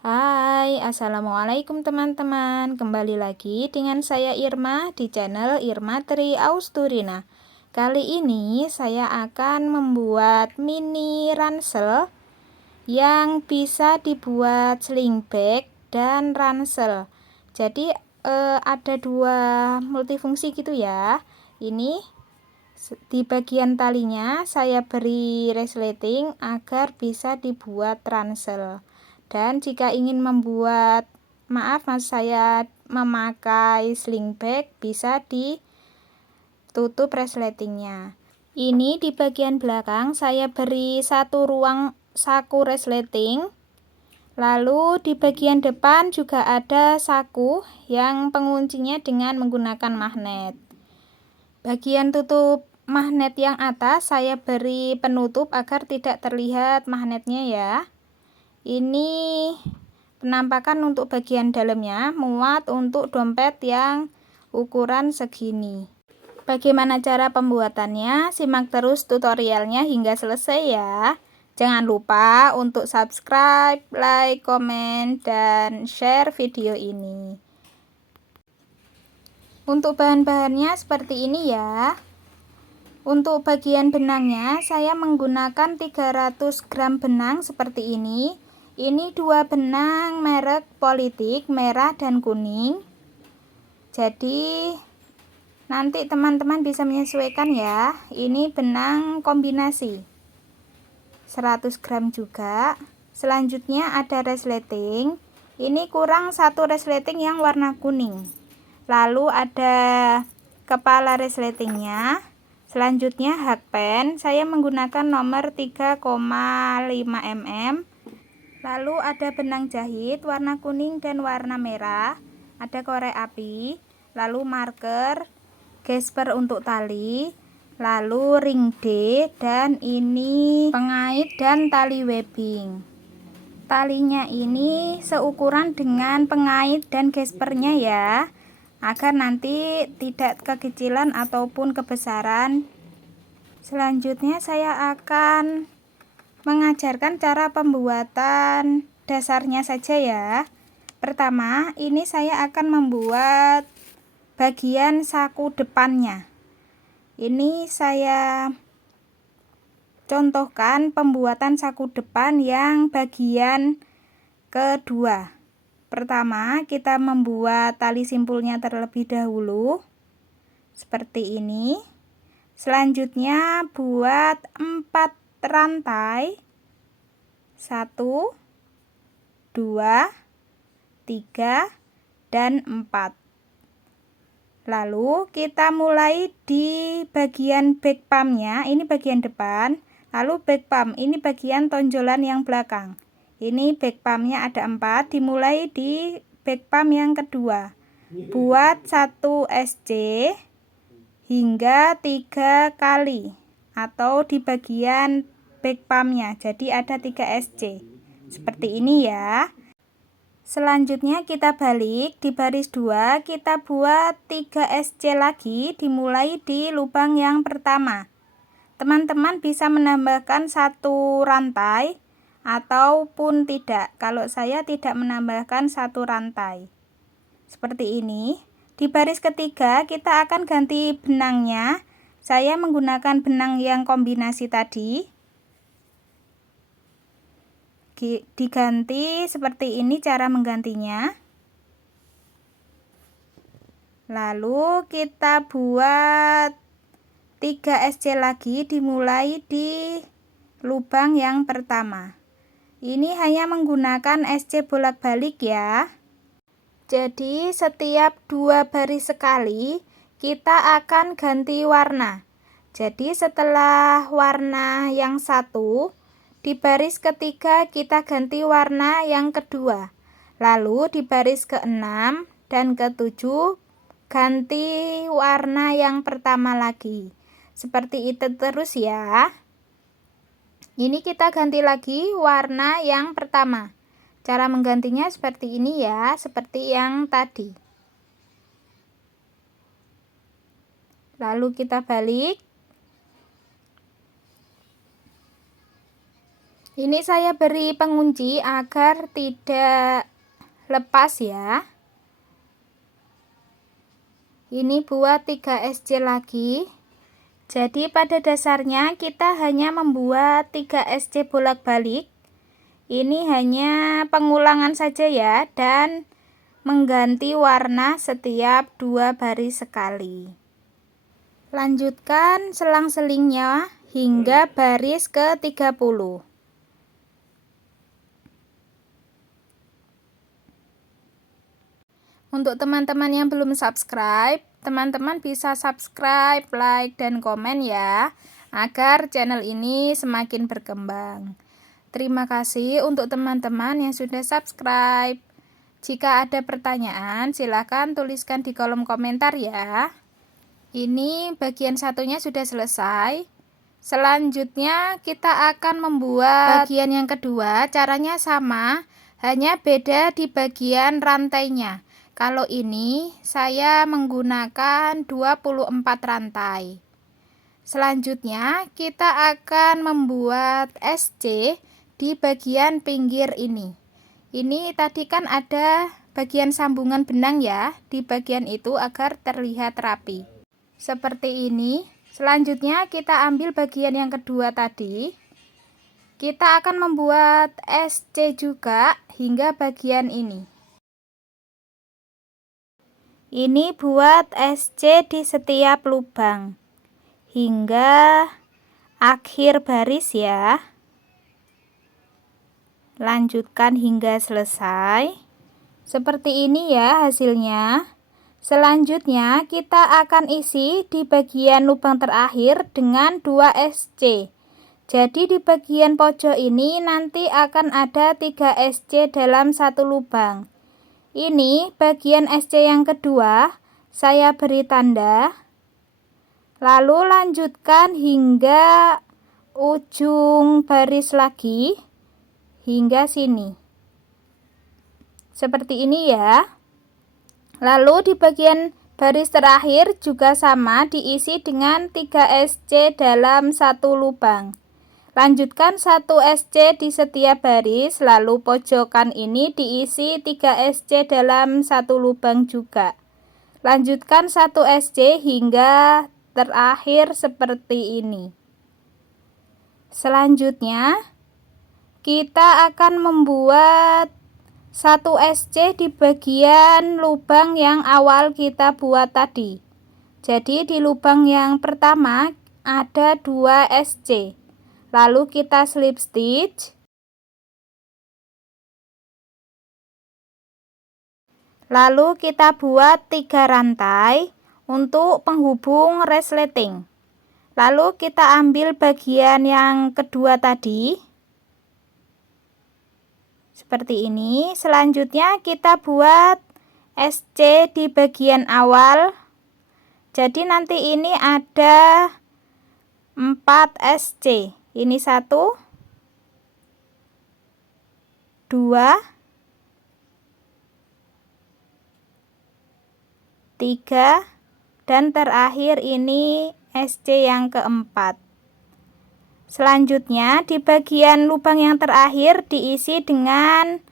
Hai, assalamualaikum teman-teman. Kembali lagi dengan saya Irma di channel Irma Tri Austurina. Kali ini saya akan membuat mini ransel yang bisa dibuat sling bag dan ransel. Jadi ada dua multifungsi gitu ya. Ini di bagian talinya saya beri resleting agar bisa dibuat ransel. Dan jika ingin membuat, saya memakai sling bag, bisa ditutup resletingnya. Ini di bagian belakang saya beri satu ruang saku resleting. Lalu di bagian depan juga ada saku yang penguncinya dengan menggunakan magnet. Bagian tutup magnet yang atas saya beri penutup agar tidak terlihat magnetnya ya. Ini penampakan untuk bagian dalamnya, muat untuk dompet yang ukuran segini. Bagaimana cara pembuatannya? Simak terus tutorialnya hingga selesai ya. Jangan lupa untuk subscribe, like, komen, dan share video ini. Untuk bahan-bahannya seperti ini ya. Untuk bagian benangnya saya menggunakan 300 gram benang seperti ini. Ini dua benang merek Politik, merah dan kuning. Jadi nanti teman-teman bisa menyesuaikan ya. Ini benang kombinasi 100 gram juga. Selanjutnya ada resleting. Ini kurang satu resleting yang warna kuning. Lalu ada kepala resletingnya. Selanjutnya hakpen, saya menggunakan nomor 3,5 mm. Lalu ada benang jahit warna kuning dan warna merah, ada korek api, lalu marker, gesper untuk tali, lalu ring D, dan ini pengait dan tali webbing. Talinya ini seukuran dengan pengait dan gespernya ya, agar nanti tidak kekecilan ataupun kebesaran. Selanjutnya saya akan mengajarkan cara pembuatan dasarnya saja ya. Pertama, ini saya akan membuat bagian saku depannya. Ini saya contohkan pembuatan saku depan yang bagian kedua. Pertama, kita membuat tali simpulnya terlebih dahulu seperti ini. Selanjutnya buat 4 rantai, 1, 2, 3, dan 4. Lalu kita mulai di bagian back pumpnya, ini bagian depan. Lalu back pump, ini bagian tonjolan yang belakang. Ini back pumpnya ada 4, dimulai di back pump yang kedua. Buat 1 SC hingga 3 kali atau di bagian back pumpnya, jadi ada 3 SC seperti ini ya. Selanjutnya kita balik di baris 2, kita buat 3 SC lagi, dimulai di lubang yang pertama. Teman-teman bisa menambahkan satu rantai ataupun tidak. Kalau saya tidak menambahkan satu rantai seperti ini. Di baris ketiga kita akan ganti benangnya. Saya menggunakan benang yang kombinasi tadi. Diganti seperti ini cara menggantinya. Lalu kita buat 3 SC lagi, dimulai di lubang yang pertama. Ini hanya menggunakan SC bolak-balik ya. Jadi setiap 2 baris sekali kita akan ganti warna. Jadi setelah warna yang satu, di baris ketiga kita ganti warna yang kedua. Lalu di baris ke-6 dan ke-7 ganti warna yang pertama lagi. Seperti itu terus ya. Ini kita ganti lagi warna yang pertama. Cara menggantinya seperti ini ya, seperti yang tadi. Lalu kita balik. Ini saya beri pengunci agar tidak lepas ya. Ini buat 3 SC lagi. Jadi pada dasarnya kita hanya membuat 3 SC bolak-balik. Ini hanya pengulangan saja ya, dan mengganti warna setiap 2 baris sekali. Lanjutkan selang-selingnya hingga baris ke-30. Untuk teman-teman yang belum subscribe, teman-teman bisa subscribe, like, dan komen ya, agar channel ini semakin berkembang. Terima kasih untuk teman-teman yang sudah subscribe. Jika ada pertanyaan, silakan tuliskan di kolom komentar ya. Ini bagian satunya sudah selesai. Selanjutnya kita akan membuat bagian yang kedua. Caranya sama, hanya beda di bagian rantainya. Kalau ini saya menggunakan 24 rantai. Selanjutnya kita akan membuat SC di bagian pinggir ini. Ini tadi kan ada bagian sambungan benang ya di bagian itu agar terlihat rapi. Seperti ini. Selanjutnya kita ambil bagian yang kedua tadi. Kita akan membuat SC juga hingga bagian ini. Ini buat SC di setiap lubang hingga akhir baris ya. Lanjutkan hingga selesai. Seperti ini ya hasilnya. Selanjutnya kita akan isi di bagian lubang terakhir dengan 2 SC. Jadi di bagian pojok ini nanti akan ada 3 SC dalam satu lubang. Ini bagian SC yang kedua, saya beri tanda. Lalu lanjutkan hingga ujung baris lagi, hingga sini. Seperti ini ya. Lalu di bagian baris terakhir juga sama, diisi dengan 3 SC dalam satu lubang. Lanjutkan 1 SC di setiap baris, lalu pojokan ini diisi 3 SC dalam satu lubang juga. Lanjutkan 1 SC hingga terakhir seperti ini. Selanjutnya kita akan membuat 1 SC di bagian lubang yang awal kita buat tadi. Jadi di lubang yang pertama ada 2 SC. Lalu kita slip stitch. Lalu kita buat 3 rantai untuk penghubung resleting. Lalu kita ambil bagian yang kedua tadi. Seperti ini. Selanjutnya kita buat SC di bagian awal. Jadi nanti ini ada 4 SC. Ini 1, 2, 3, dan terakhir ini SC yang keempat. Selanjutnya di bagian lubang yang terakhir diisi dengan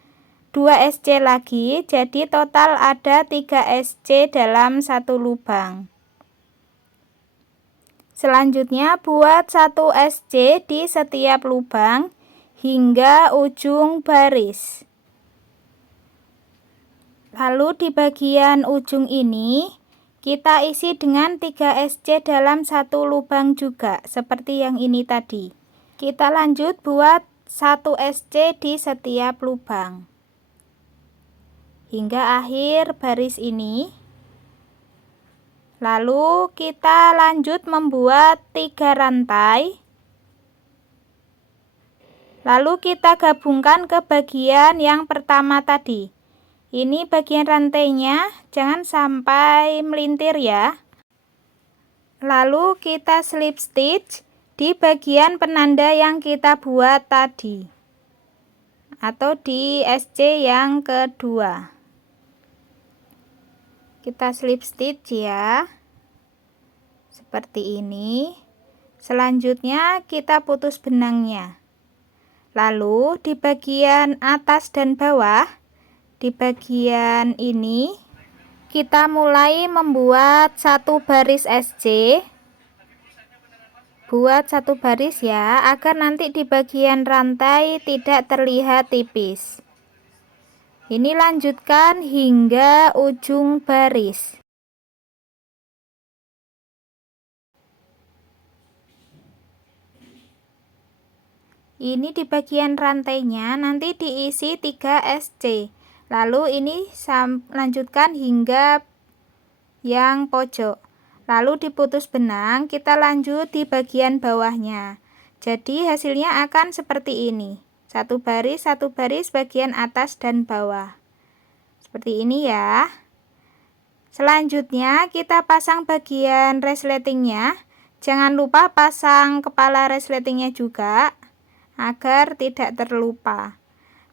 2 SC lagi, jadi total ada 3 SC dalam satu lubang. Selanjutnya buat 1 SC di setiap lubang hingga ujung baris. Lalu di bagian ujung ini kita isi dengan 3 SC dalam satu lubang juga, seperti yang ini tadi. Kita lanjut buat 1 SC di setiap lubang hingga akhir baris ini. Lalu kita lanjut membuat 3 rantai. Lalu kita gabungkan ke bagian yang pertama tadi. Ini bagian rantainya, jangan sampai melintir ya. Lalu kita slip stitch di bagian penanda yang kita buat tadi, atau di SC yang kedua. Kita slip stitch ya, seperti ini. Selanjutnya kita putus benangnya. Lalu di bagian atas dan bawah, di bagian ini kita mulai membuat satu baris SC. Buat satu baris ya, agar nanti di bagian rantai tidak terlihat tipis. Ini lanjutkan hingga ujung baris. Ini di bagian rantainya nanti diisi 3 SC. Lalu ini lanjutkan hingga yang pojok. Lalu diputus benang, kita lanjut di bagian bawahnya. Jadi hasilnya akan seperti ini. Satu baris bagian atas dan bawah. Seperti ini ya. Selanjutnya kita pasang bagian resletingnya. Jangan lupa pasang kepala resletingnya juga, agar tidak terlupa.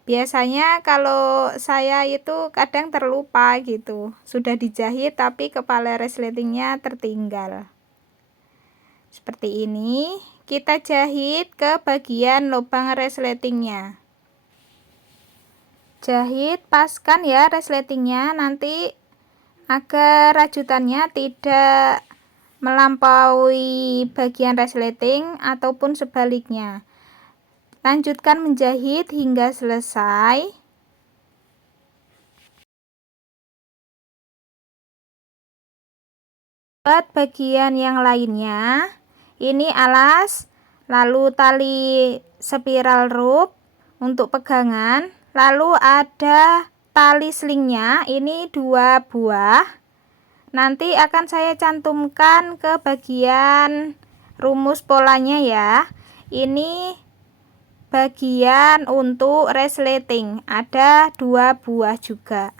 Biasanya kalau saya itu kadang terlupa gitu, sudah dijahit tapi kepala resletingnya tertinggal. Seperti ini, kita jahit ke bagian lubang resletingnya. Jahit paskan ya resletingnya, nanti agar rajutannya tidak melampaui bagian resleting ataupun sebaliknya. Lanjutkan menjahit hingga selesai. Buat bagian yang lainnya, ini alas, lalu tali spiral rope untuk pegangan, lalu ada tali slingnya, ini 2 buah. Nanti akan saya cantumkan ke bagian rumus polanya ya. Ini bagian untuk resleting, ada 2 buah juga.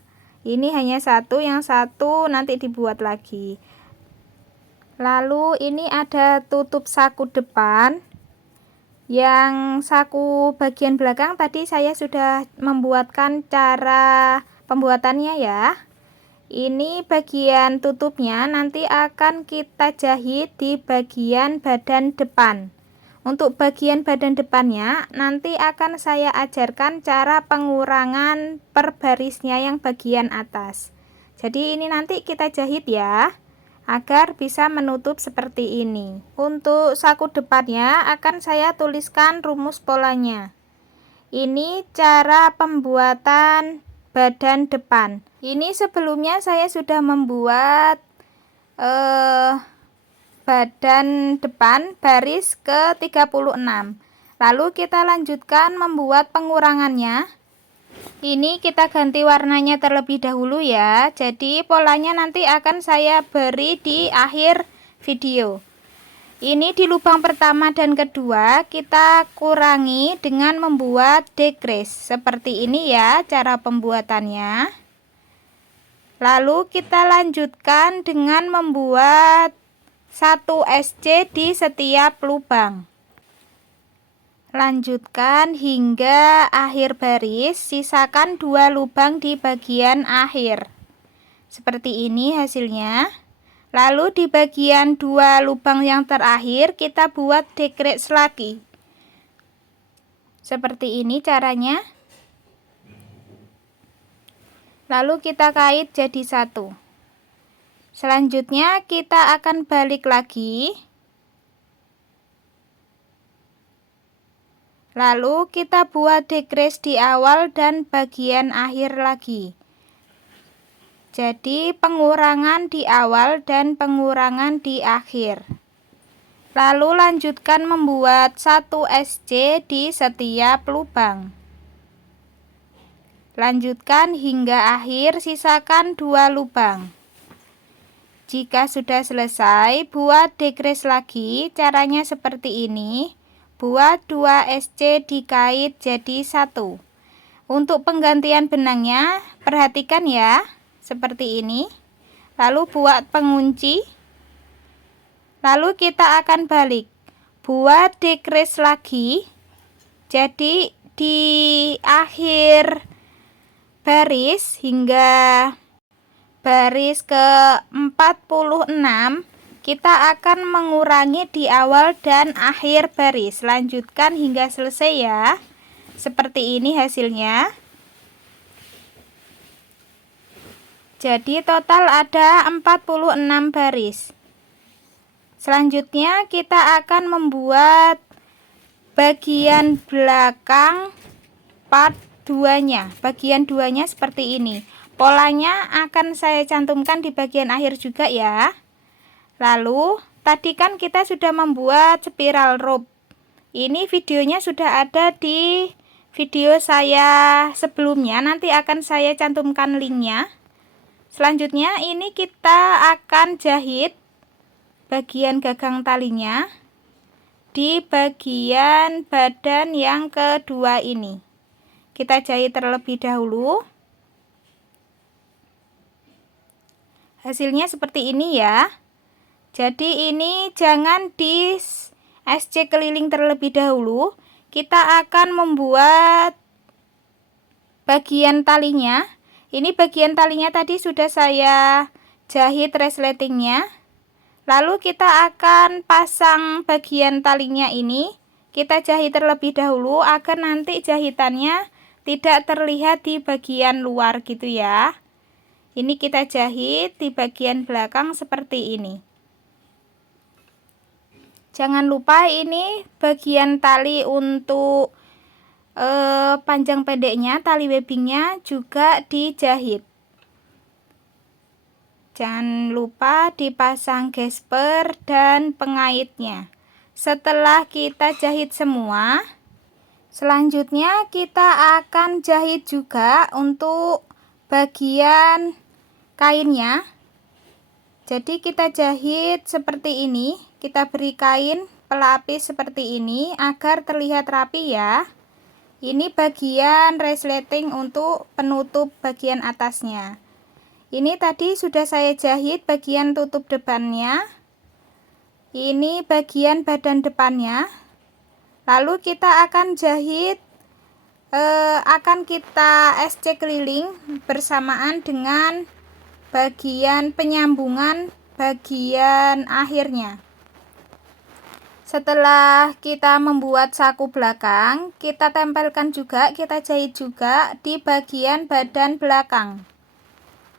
Ini hanya satu, yang satu nanti dibuat lagi. Lalu ini ada tutup saku depan. Yang saku bagian belakang tadi saya sudah membuatkan cara pembuatannya ya. Ini bagian tutupnya nanti akan kita jahit di bagian badan depan. Untuk bagian badan depannya nanti akan saya ajarkan cara pengurangan per barisnya yang bagian atas. Jadi ini nanti kita jahit ya, agar bisa menutup seperti ini. Untuk saku depannya akan saya tuliskan rumus polanya. Ini cara pembuatan badan depan. Ini sebelumnya saya sudah membuat badan depan baris ke 36. Lalu kita lanjutkan membuat pengurangannya. Ini kita ganti warnanya terlebih dahulu ya. Jadi polanya nanti akan saya beri di akhir video. Ini di lubang pertama dan kedua kita kurangi dengan membuat decrease. Seperti ini ya cara pembuatannya. Lalu kita lanjutkan dengan membuat 1 SC di setiap lubang. Lanjutkan hingga akhir baris, sisakan 2 lubang di bagian akhir. Seperti ini hasilnya. Lalu di bagian 2 lubang yang terakhir kita buat decrease lagi. Seperti ini caranya. Lalu kita kait jadi satu. Selanjutnya kita akan balik lagi. Lalu kita buat decrease di awal dan bagian akhir lagi. Jadi pengurangan di awal dan pengurangan di akhir. Lalu lanjutkan membuat 1 SC di setiap lubang. Lanjutkan hingga akhir, sisakan 2 lubang. Jika sudah selesai, buat decrease lagi. Caranya seperti ini. Buat 2 SC dikait jadi 1. Untuk penggantian benangnya, perhatikan ya, seperti ini. Lalu buat pengunci. Lalu kita akan balik. Buat decrease lagi. Jadi di akhir baris hingga baris ke-46 kita akan mengurangi di awal dan akhir baris. Lanjutkan hingga selesai ya. Seperti ini hasilnya. Jadi total ada 46 baris. Selanjutnya kita akan membuat bagian belakang part 2-nya. Bagian 2-nya seperti ini. Polanya akan saya cantumkan di bagian akhir juga ya. Lalu tadi kan kita sudah membuat spiral rope. Ini videonya sudah ada di video saya sebelumnya. Nanti akan saya cantumkan linknya. Selanjutnya ini kita akan jahit bagian gagang talinya di bagian badan yang kedua ini. Kita jahit terlebih dahulu. Hasilnya seperti ini ya. Jadi ini jangan di SC keliling terlebih dahulu. Kita akan membuat bagian talinya. Ini bagian talinya tadi sudah saya jahit resletingnya. Lalu kita akan pasang bagian talinya ini. Kita jahit terlebih dahulu agar nanti jahitannya tidak terlihat di bagian luar gitu ya. Ini kita jahit di bagian belakang seperti ini. Jangan lupa ini bagian tali untuk panjang pendeknya, tali webbingnya juga dijahit. Jangan lupa dipasang gesper dan pengaitnya. Setelah kita jahit semua, selanjutnya kita akan jahit juga untuk bagian kainnya. Jadi kita jahit seperti ini, kita beri kain pelapis seperti ini agar terlihat rapi ya. Ini bagian resleting untuk penutup bagian atasnya. Ini tadi sudah saya jahit bagian tutup depannya. Ini bagian badan depannya. Lalu kita akan jahit, akan kita SC keliling bersamaan dengan bagian penyambungan bagian akhirnya. Setelah kita membuat saku belakang, kita tempelkan juga, kita jahit juga di bagian badan belakang.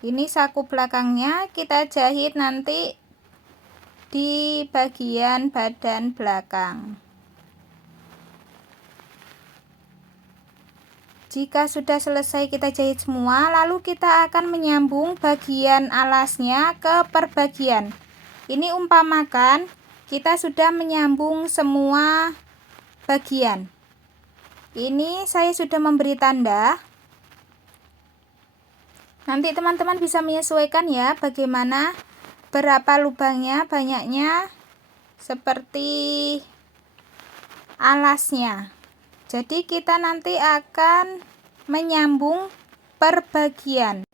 Ini saku belakangnya kita jahit nanti di bagian badan belakang. Jika sudah selesai kita jahit semua, lalu kita akan menyambung bagian alasnya ke perbagian. Ini umpamakan kita sudah menyambung semua bagian. Ini saya sudah memberi tanda. Nanti teman-teman bisa menyesuaikan ya bagaimana berapa lubangnya, banyaknya seperti alasnya. Jadi kita nanti akan menyambung per bagian.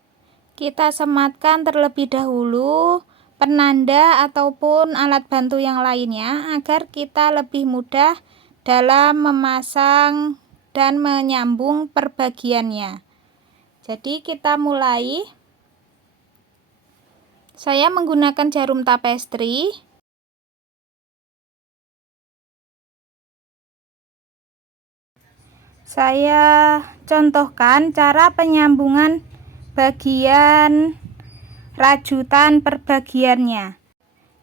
Kita sematkan terlebih dahulu penanda ataupun alat bantu yang lainnya agar kita lebih mudah dalam memasang dan menyambung perbagiannya. Jadi kita mulai. Saya menggunakan jarum tapestri. Saya contohkan cara penyambungan bagian rajutan perbagiannya.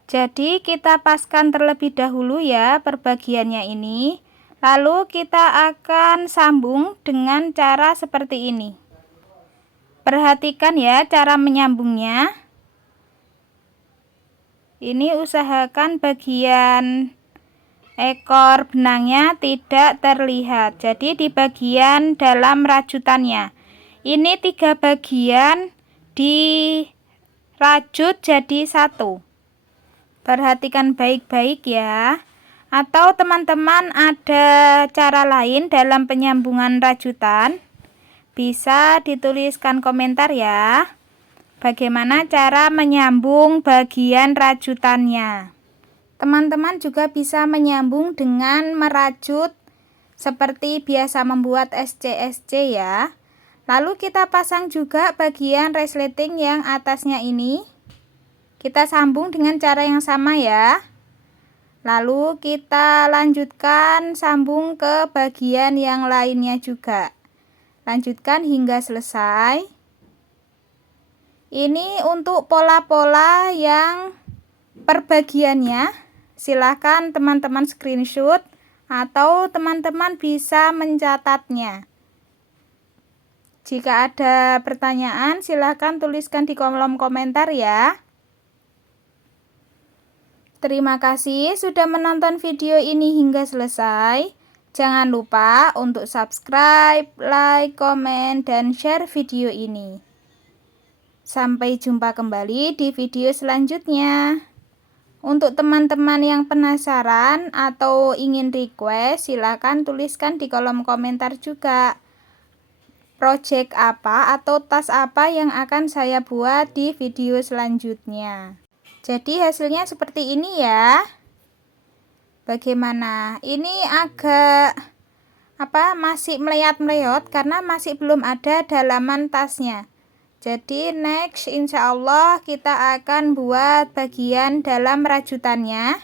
Jadi kita paskan terlebih dahulu ya perbagiannya ini. Lalu kita akan sambung dengan cara seperti ini. Perhatikan ya cara menyambungnya. Ini usahakan bagian ekor benangnya tidak terlihat. Jadi di bagian dalam rajutannya. Ini 3 bagian dirajut jadi 1. Perhatikan baik-baik ya. Atau teman-teman ada cara lain dalam penyambungan rajutan, bisa dituliskan komentar ya. Bagaimana cara menyambung bagian rajutannya. Teman-teman juga bisa menyambung dengan merajut seperti biasa membuat SC-SC ya. Lalu kita pasang juga bagian resleting yang atasnya ini. Kita sambung dengan cara yang sama ya. Lalu kita lanjutkan sambung ke bagian yang lainnya juga. Lanjutkan hingga selesai. Ini untuk pola-pola yang perbagiannya. Silahkan teman-teman screenshot atau teman-teman bisa mencatatnya. Jika ada pertanyaan, silahkan tuliskan di kolom komentar ya. Terima kasih sudah menonton video ini hingga selesai. Jangan lupa untuk subscribe, like, komen, dan share video ini. Sampai jumpa kembali di video selanjutnya. Untuk teman-teman yang penasaran atau ingin request, silahkan tuliskan di kolom komentar juga. Project apa atau tas apa yang akan saya buat di video selanjutnya. Jadi hasilnya seperti ini ya. Bagaimana? Ini agak masih meleyat-meleyot karena masih belum ada dalaman tasnya. Jadi next insya Allah kita akan buat bagian dalam rajutannya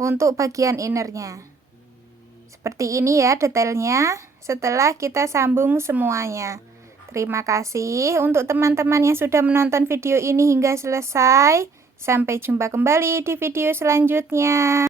untuk bagian innernya. Seperti ini ya detailnya setelah kita sambung semuanya. Terima kasih untuk teman-teman yang sudah menonton video ini hingga selesai. Sampai jumpa kembali di video selanjutnya.